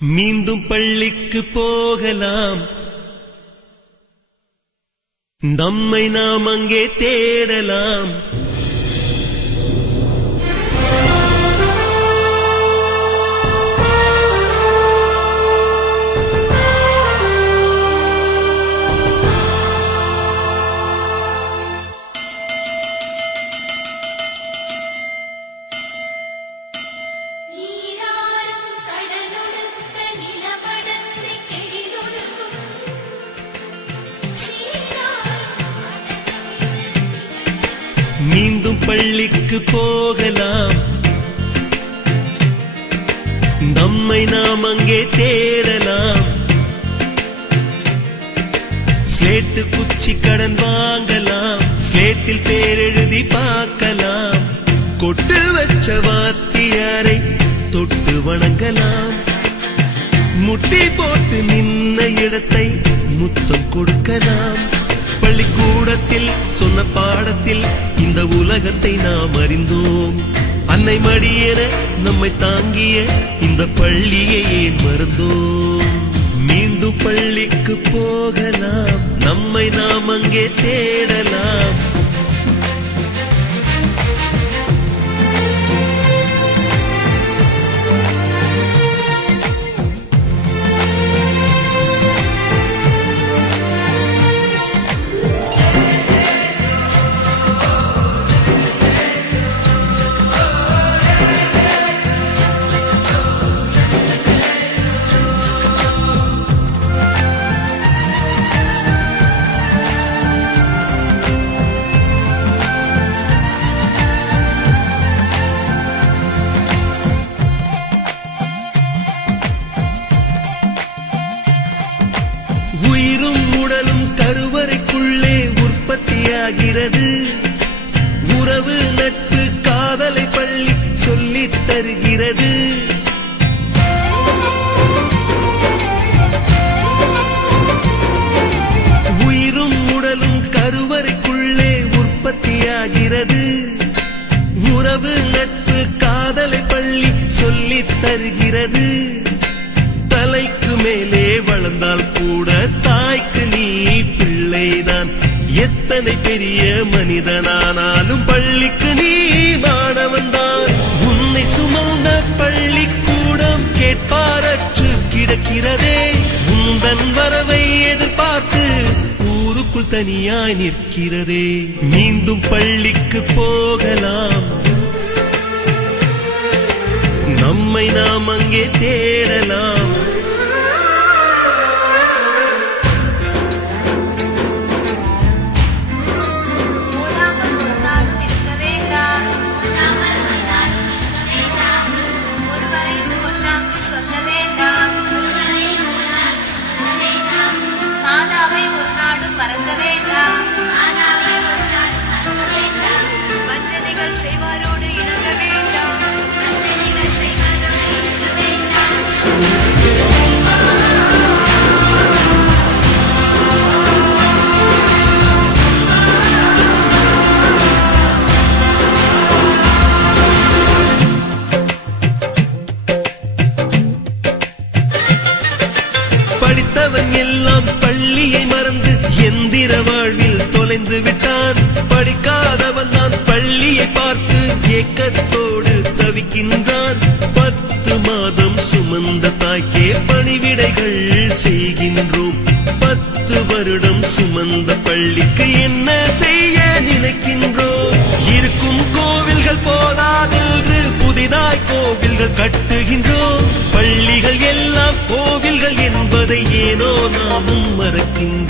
மீண்டும் பள்ளிக்கு போகலாம், நம்மை நாம் அங்கே தேடலாம். மீண்டும் பள்ளிக்கு போகலாம், நம்மை நாம் அங்கே தேடலாம். ஸ்லேட்டு குச்சி கடன் வாங்கலாம், ஸ்லேட்டில் பேர் எழுதி பார்க்கலாம். கொட்டு வச்ச வாத்தியாரை தொட்டு வணங்கலாம். முட்டி போட்டு நின்ன இடத்தை முத்தம் கொடுக்கலாம். பள்ளிக்கூடத்தில் சொன்ன பாடத்தில் இந்த உலகத்தை நாம் அறிந்தோம். அன்னை மடியென நம்மை தாங்கிய இந்த பள்ளியை ஏன் மறந்தோம்? மீண்டும் பள்ளிக்கு போகலாம், நம்மை நாம் அங்கே தேடலாம். உயிரும் உடலும் கருவறைக்குள்ளே உற்பத்தியாகிறது. உறவு நட்பு காதலை பள்ளி சொல்லித் தருகிறது. உயிரும் உடலும் கருவறைக்குள்ளே உற்பத்தியாகிறது. உறவு நட்பு காதலை பள்ளி சொல்லித் தருகிறது. தலைக்கு மேலே வளர்ந்தால் கூட தாய்க்கு நீ பிள்ளைதான். எத்தனை பெரிய மனிதனானாலும் பள்ளிக்கு நீ மாணவன்தான். உன்னை சுமந்த பள்ளிக்கூடம் கேட்பாரற்று கிடக்கிறதே. உந்தன் வரவை எதிர்பார்த்து ஊருக்குள் தனியாய் நிற்கிறதே. மீண்டும் பள்ளிக்கு போகலாம், நம்மை நாம் அங்கே தேடலாம். படித்தவன் எல்லாம் பள்ளியை மறந்து எந்திர வாழ்வில் தொலைந்து விட்டான். படிக்காதவன் தான் பள்ளியை பார்த்து ஏக்கத்தோடு தவிக்கின்றான். 10 மாதம் சுமந்த தாய்க்கே பணிவிடைகள் செய்கின்றோம். 10 வருடம் சுமந்த பள்ளிக்கு என்ன செய்ய நினைக்கின்றோம்? இருக்கும் கோவில்கள் போதாதென்று புதிதாய் கோவில்கள் கட்டுகின்றோம். பள்ளிகள் எல்லாம் கோவில்கள் என்பதை ஏனோ நாமும் மறக்கின்றோம்.